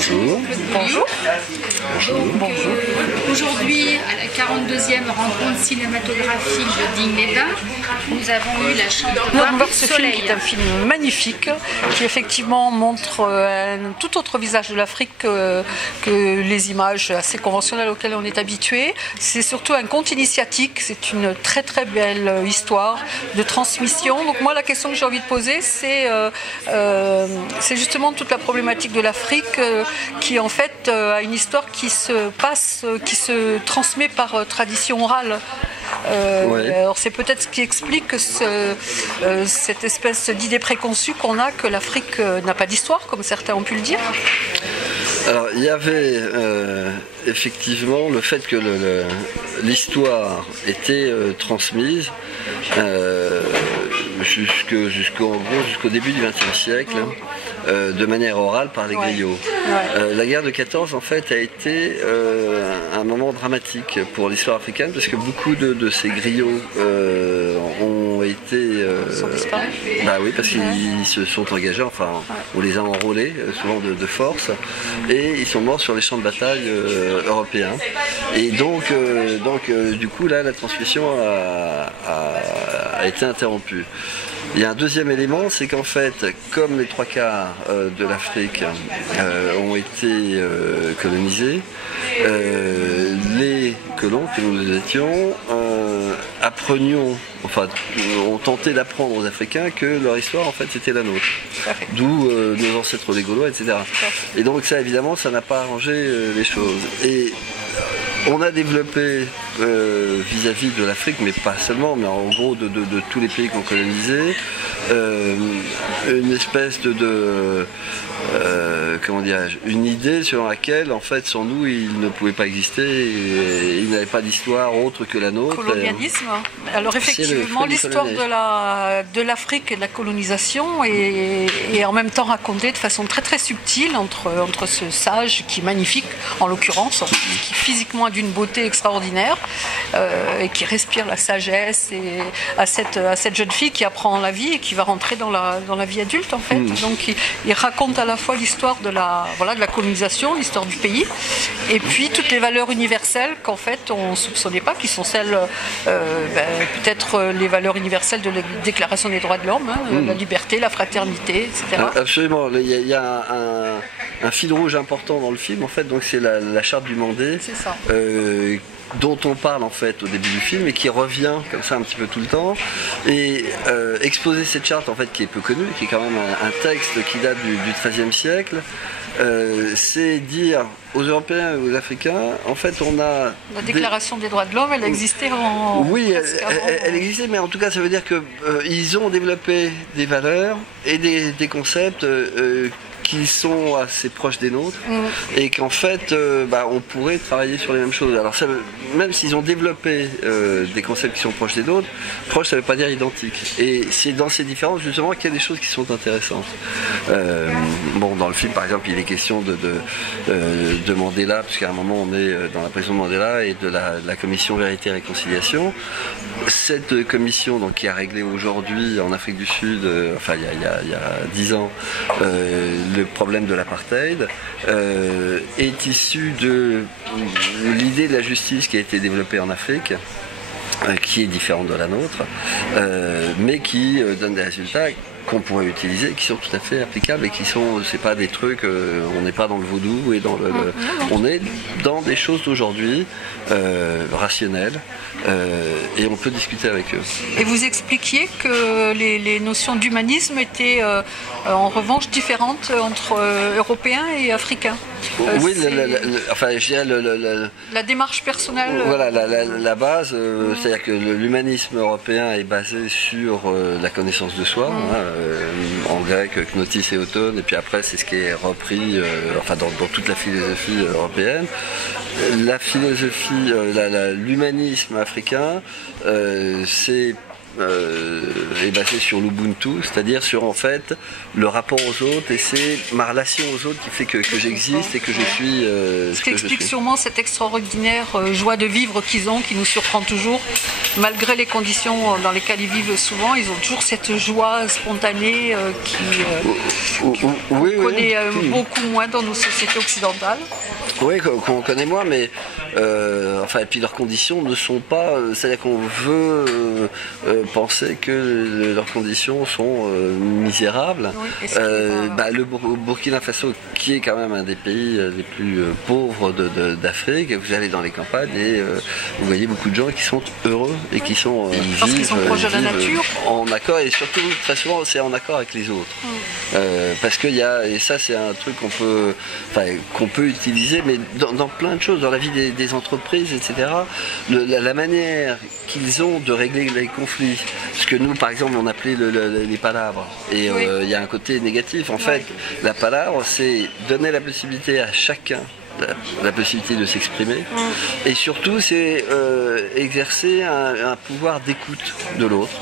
Bonjour. Bonjour. Bonjour. Aujourd'hui, à la 42e rencontre cinématographique de Digne-les-Bains, nous avons eu la chance de voir ce film Soleil. qui est un film magnifique, qui effectivement montre un tout autre visage de l'Afrique que les images assez conventionnelles auxquelles on est habitué. C'est surtout un conte initiatique, c'est une très très belle histoire de transmission. Donc moi la question que j'ai envie de poser c'est justement toute la problématique de l'Afrique qui en fait a une histoire qui se passe, qui se transmet par tradition orale. Alors c'est peut-être ce qui explique cette espèce d'idée préconçue qu'on a que l'Afrique n'a pas d'histoire, comme certains ont pu le dire. Alors il y avait effectivement le fait que l'histoire était transmise jusqu'au début du XXe siècle. De manière orale par les griots. La guerre de 14 en fait a été un moment dramatique pour l'histoire africaine parce que beaucoup de ces griots ont été bah oui, parce qu'ils se sont engagés, enfin on les a enrôlés souvent de force et ils sont morts sur les champs de bataille européens et donc du coup là la transmission a été interrompue. Il y a un deuxième élément, c'est qu'en fait, comme les trois quarts de l'Afrique ont été colonisés, les colons que nous étions ont tenté d'apprendre aux Africains que leur histoire en fait c'était la nôtre. D'où nos ancêtres les Gaulois, etc. Et donc ça évidemment ça n'a pas arrangé les choses. Et on a développé vis-à-vis de l'Afrique, mais pas seulement, mais en gros de tous les pays qu'on colonisait, une espèce comment dirais-je, une idée selon laquelle en fait sans nous il ne pouvait pas exister et il n'avait pas d'histoire autre que la nôtre. Colonialisme. Alors effectivement l'histoire de l'Afrique et de la colonisation est en même temps racontée de façon très très subtile entre ce sage qui est magnifique en l'occurrence, qui physiquement a d'une beauté extraordinaire et qui respire la sagesse et à cette jeune fille qui apprend la vie et qui va rentrer dans la vie adulte en fait. Donc il raconte à la fois l'histoire de la colonisation, l'histoire du pays, et puis toutes les valeurs universelles qu'en fait on ne soupçonnait pas, qui sont celles, peut-être les valeurs universelles de la Déclaration des droits de l'homme, la liberté, la fraternité, etc. Absolument, il y a un fil rouge important dans le film, en fait, donc c'est la charte du Mandé. C'est ça. Dont on parle en fait au début du film et qui revient comme ça un petit peu tout le temps et exposer cette charte en fait qui est peu connue, qui est quand même un texte qui date du XIIIe siècle, c'est dire aux Européens et aux Africains, en fait on a... La Déclaration des droits de l'homme, elle existait en... Oui, elle existait, mais en tout cas ça veut dire qu'ils ont développé des valeurs et des concepts qui sont assez proches des nôtres et qu'en fait on pourrait travailler sur les mêmes choses. Alors ça, même s'ils ont développé des concepts qui sont proches des nôtres, proche ça ne veut pas dire identique. Et c'est dans ces différences justement qu'il y a des choses qui sont intéressantes. Dans le film par exemple il est question de Mandela, parce qu'à un moment on est dans la prison de Mandela et de la commission Vérité et Réconciliation. Cette commission donc, qui a réglé aujourd'hui en Afrique du Sud, il y a 10 ans, le problème de l'apartheid est issu de l'idée de la justice qui a été développée en Afrique, qui est différente de la nôtre, mais qui donne des résultats qu'on pourrait utiliser, qui sont tout à fait applicables et qui sont, c'est pas des trucs, on n'est pas dans le vaudou et on est dans des choses d'aujourd'hui rationnelles et on peut discuter avec eux. Et vous expliquiez que les notions d'humanisme étaient en revanche différentes entre Européens et Africains. Oui, je dirais la démarche personnelle. Voilà, la base, c'est-à-dire que l'humanisme européen est basé sur la connaissance de soi, en grec, gnosis et auton, et puis après c'est ce qui est repris dans toute la philosophie européenne. La philosophie, l'humanisme africain, c'est est basé sur l'Ubuntu, c'est-à-dire sur en fait le rapport aux autres, et c'est ma relation aux autres qui fait que j'existe et que je suis. Ce qui explique sûrement cette extraordinaire joie de vivre qu'ils ont, qui nous surprend toujours, malgré les conditions dans lesquelles ils vivent souvent. Ils ont toujours cette joie spontanée qu'on connaît beaucoup moins dans nos sociétés occidentales. Oui, qu'on connaît moins, mais et puis leurs conditions ne sont pas. C'est-à-dire qu'on veut penser que leurs conditions sont misérables. Oui, le Burkina Faso, qui est quand même un des pays les plus pauvres d'Afrique, vous allez dans les campagnes et vous voyez beaucoup de gens qui sont heureux et qui sont parce qu'ils sont proches de la nature, en accord, et surtout très souvent c'est en accord avec les autres. Parce qu'il y a, et ça c'est un truc qu'on peut utiliser, mais dans plein de choses, dans la vie des entreprises, etc. La manière qu'ils ont de régler les conflits, ce que nous par exemple on appelait les palabres, et il y a un côté négatif en fait. La palabre, c'est donner la possibilité à chacun la possibilité de s'exprimer, et surtout c'est exercer un pouvoir d'écoute de l'autre.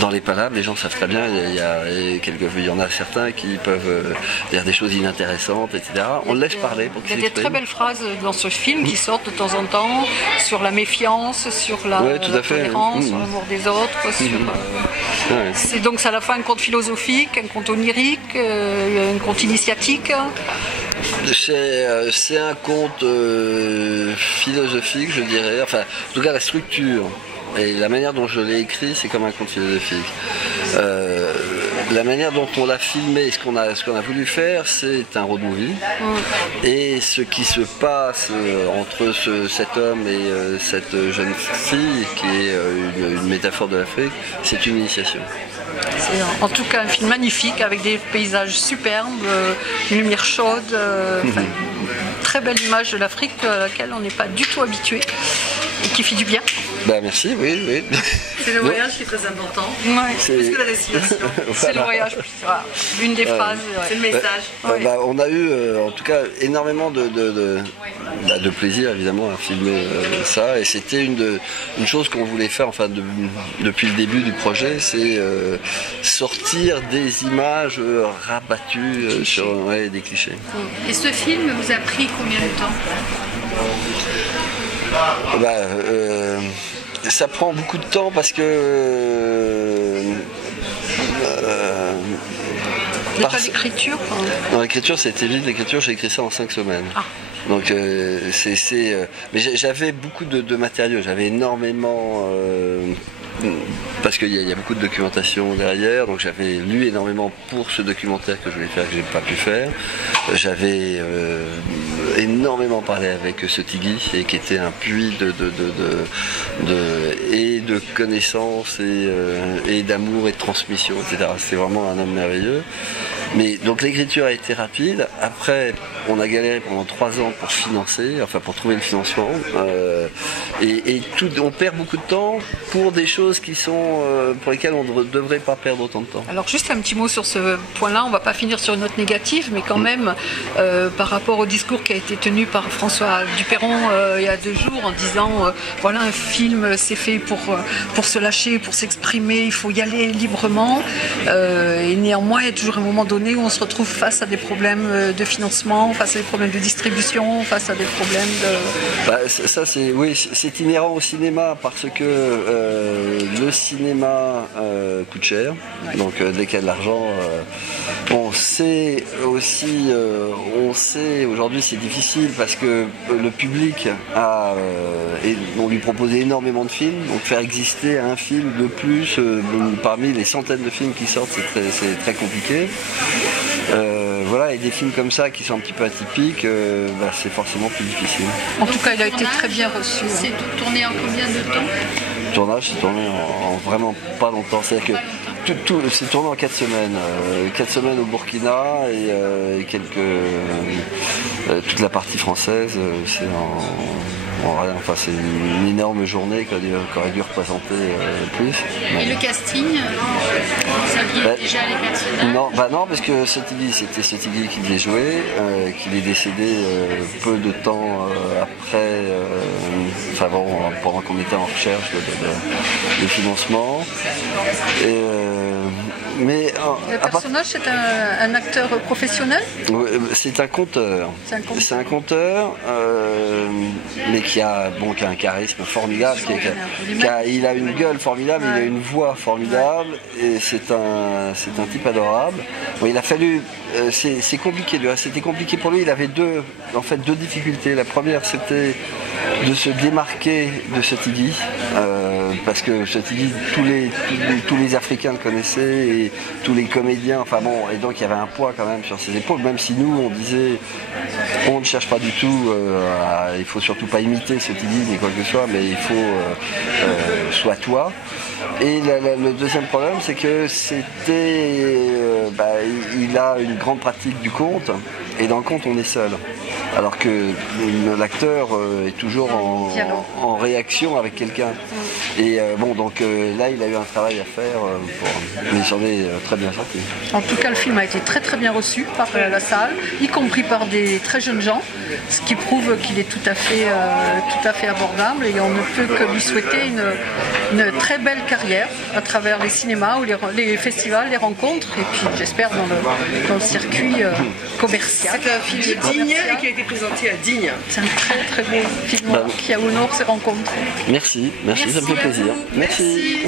Dans les palabres, les gens savent très bien, il y en a certains qui peuvent dire des choses inintéressantes, etc. On le laisse parler pour qu'ils s'expriment. Il y a des très belles phrases dans ce film qui sortent de temps en temps sur la méfiance, sur la tolérance, sur l'amour des autres. C'est donc à la fois un conte philosophique, un conte onirique, un conte initiatique. C'est un conte philosophique, je dirais. Enfin, en tout cas, la structure et la manière dont je l'ai écrit, c'est comme un conte philosophique. La manière dont on l'a filmé, ce qu'on a voulu faire, c'est un road movie. Et ce qui se passe entre cet homme et cette jeune fille, qui est une métaphore de l'Afrique, c'est une initiation. C'est en tout cas un film magnifique avec des paysages superbes, une lumière chaude, une très belle image de l'Afrique à laquelle on n'est pas du tout habitué et qui fait du bien. Merci, oui. C'est le voyage qui est très important, plus que la destination. C'est le voyage, l'une des phrases. C'est le message. On a eu en tout cas énormément de plaisir évidemment à filmer ça, et c'était une chose qu'on voulait faire depuis le début du projet, c'est sortir des images rabattues sur des clichés. Et ce film vous a pris combien de temps ? Ça prend beaucoup de temps parce que Déjà l'écriture Non, l'écriture c'était vite, j'ai écrit ça en 5 semaines. Donc mais j'avais beaucoup de matériaux, j'avais énormément parce qu'il y a beaucoup de documentation derrière, donc j'avais lu énormément pour ce documentaire que je voulais faire, que j'ai pas pu faire. J'avais énormément parlé avec Sotigui, et qui était un puits de connaissances et d'amour et de transmission, etc. C'était vraiment un homme merveilleux. Mais donc l'écriture a été rapide. Après, on a galéré pendant 3 ans pour financer, pour trouver le financement. On perd beaucoup de temps pour des choses qui sont pour lesquelles on ne devrait pas perdre autant de temps. Alors juste un petit mot sur ce point-là, on ne va pas finir sur une note négative, mais quand même, par rapport au discours qui a été tenu par François Duperron il y a 2 jours, en disant voilà, un film c'est fait pour se lâcher, pour s'exprimer, il faut y aller librement. Et néanmoins, il y a toujours un moment donné où on se retrouve face à des problèmes de financement, face à des problèmes de distribution, face à des problèmes de... Ça c'est inhérent au cinéma, parce que le cinéma coûte cher, donc dès qu'il y a de l'argent, on sait aujourd'hui c'est difficile parce que le public on lui proposait énormément de films, donc faire exister un film de plus parmi les centaines de films qui sortent, c'est très compliqué. Et des films comme ça qui sont un petit peu atypiques, c'est forcément plus difficile. En tout cas, il a été très bien reçu. C'est tourné en combien de temps ? Le tournage, c'est tourné en vraiment pas longtemps. C'est-à-dire que c'est tourné en 4 semaines. 4 semaines au Burkina et toute la partie française, c'est bon, rien, enfin, c'est une énorme journée qui aurait dû représenter plus. Et le casting, vous saviez déjà les personnages? Non, parce que c'était Sotigui qui devait jouer, qu'il est décédé peu de temps après, pendant qu'on était en recherche de financement. Le personnage, c'est un acteur professionnel? C'est un conteur. C'est un conteur, mais qui a un charisme formidable. Il a une gueule formidable, il a une voix formidable, et c'est un type adorable. Bon, il a fallu, c'est compliqué, c'était compliqué pour lui. Il avait deux difficultés. La première, c'était de se démarquer de Sotigui, parce que Sotigui, tous les Africains le connaissaient, et tous les comédiens, et donc il y avait un poids quand même sur ses épaules, même si nous on disait on ne cherche pas du tout, il faut surtout pas imiter Sotigui ni quoi que ce soit, mais il faut sois toi. Et le deuxième problème, c'est que il a une grande pratique du conte, et dans le conte on est seul. Alors que l'acteur est toujours en réaction avec quelqu'un. Et là il a eu un travail à faire, mais il s'en est très bien sorti. En tout cas, le film a été très très bien reçu par la salle, y compris par des très jeunes gens, ce qui prouve qu'il est tout à fait abordable, et on ne peut que lui souhaiter une très belle carrière à travers les cinémas ou les festivals, les rencontres, et puis j'espère dans le circuit commercial. C'est un film digne et qui a été présenté à Digne. C'est un très très beau film qui honore ces rencontres. Merci, ça me fait plaisir. Merci.